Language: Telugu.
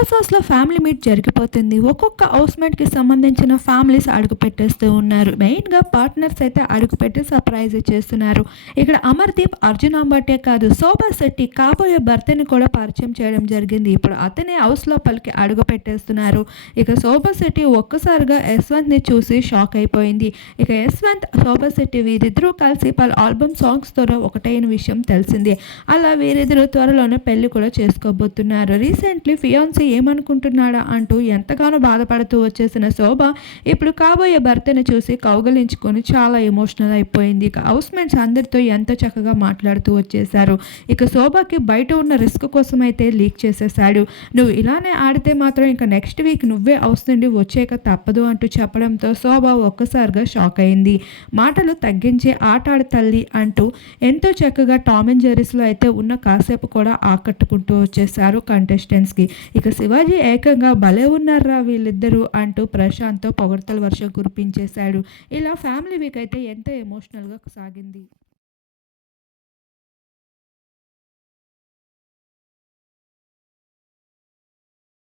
ఎపిసోడ్స్లో ఫ్యామిలీ మీట్ జరిగిపోతుంది. ఒక్కొక్క హౌస్ మేట్కి సంబంధించిన ఫ్యామిలీస్ అడుగు పెట్టేస్తూ ఉన్నారు మెయిన్గా పార్ట్నర్స్ అయితే అడుగు పెట్టి సర్ప్రైజ్ చేస్తున్నారు. ఇక్కడ అమర్దీప్ అర్జున్ అంబటే కాదు శోభా శెట్టి కాబోయే భర్తని కూడా పరిచయం చేయడం జరిగింది. ఇప్పుడు అతనే హౌస్ లోపలికి అడుగు పెట్టేస్తున్నారు ఇక శోభా శెట్టి ఒక్కసారిగా యశ్వంత్ని చూసి షాక్ అయిపోయింది. ఇక యశ్వంత్ శోభా శెట్టి వీరిద్దరూ కలిసి పలు ఆల్బమ్ సాంగ్స్తో ఒకటైన విషయం తెలిసింది. అలా వీరిద్దరూ త్వరలోనే పెళ్ళి కూడా చేసుకోబోతున్నారు. రీసెంట్లీ ఫియాన్సీ ఏమనుకుంటున్నాడా అంటూ ఎంతగానో బాధపడుతూ వచ్చేసిన శోభ ఇప్పుడు కాబోయే భర్తను చూసి కౌగలించుకొని చాలా ఎమోషనల్ అయిపోయింది. ఇక హౌస్మేట్స్ అందరితో ఎంతో చక్కగా మాట్లాడుతూ వచ్చేసారు ఇక శోభకి బయట ఉన్న రిస్క్ కోసం అయితే లీక్ చేసేసాడు నువ్వు ఇలానే ఆడితే మాత్రం ఇంకా నెక్స్ట్ వీక్ నువ్వే హౌస్ నుండి వచ్చేక తప్పదు అంటూ చెప్పడంతో శోభ ఒక్కసారిగా షాక్ అయింది. మాటలు తగ్గించే ఆట తల్లి అంటూ ఎంతో చక్కగా టామ్ అండ్ జెరీస్లో అయితే ఉన్న కాసేపు కూడా ఆకట్టుకుంటూ వచ్చేసారు కంటెస్టెంట్స్కి ఇక శివాజీ ఏకంగా భలే ఉన్నారా వీళ్ళిద్దరూ అంటూ ప్రశాంత్తో పొగడ్తల వర్షం కురిపించేశాడు ఇలా ఫ్యామిలీ వీక్ అయితే ఎంత ఎమోషనల్గా సాగింది.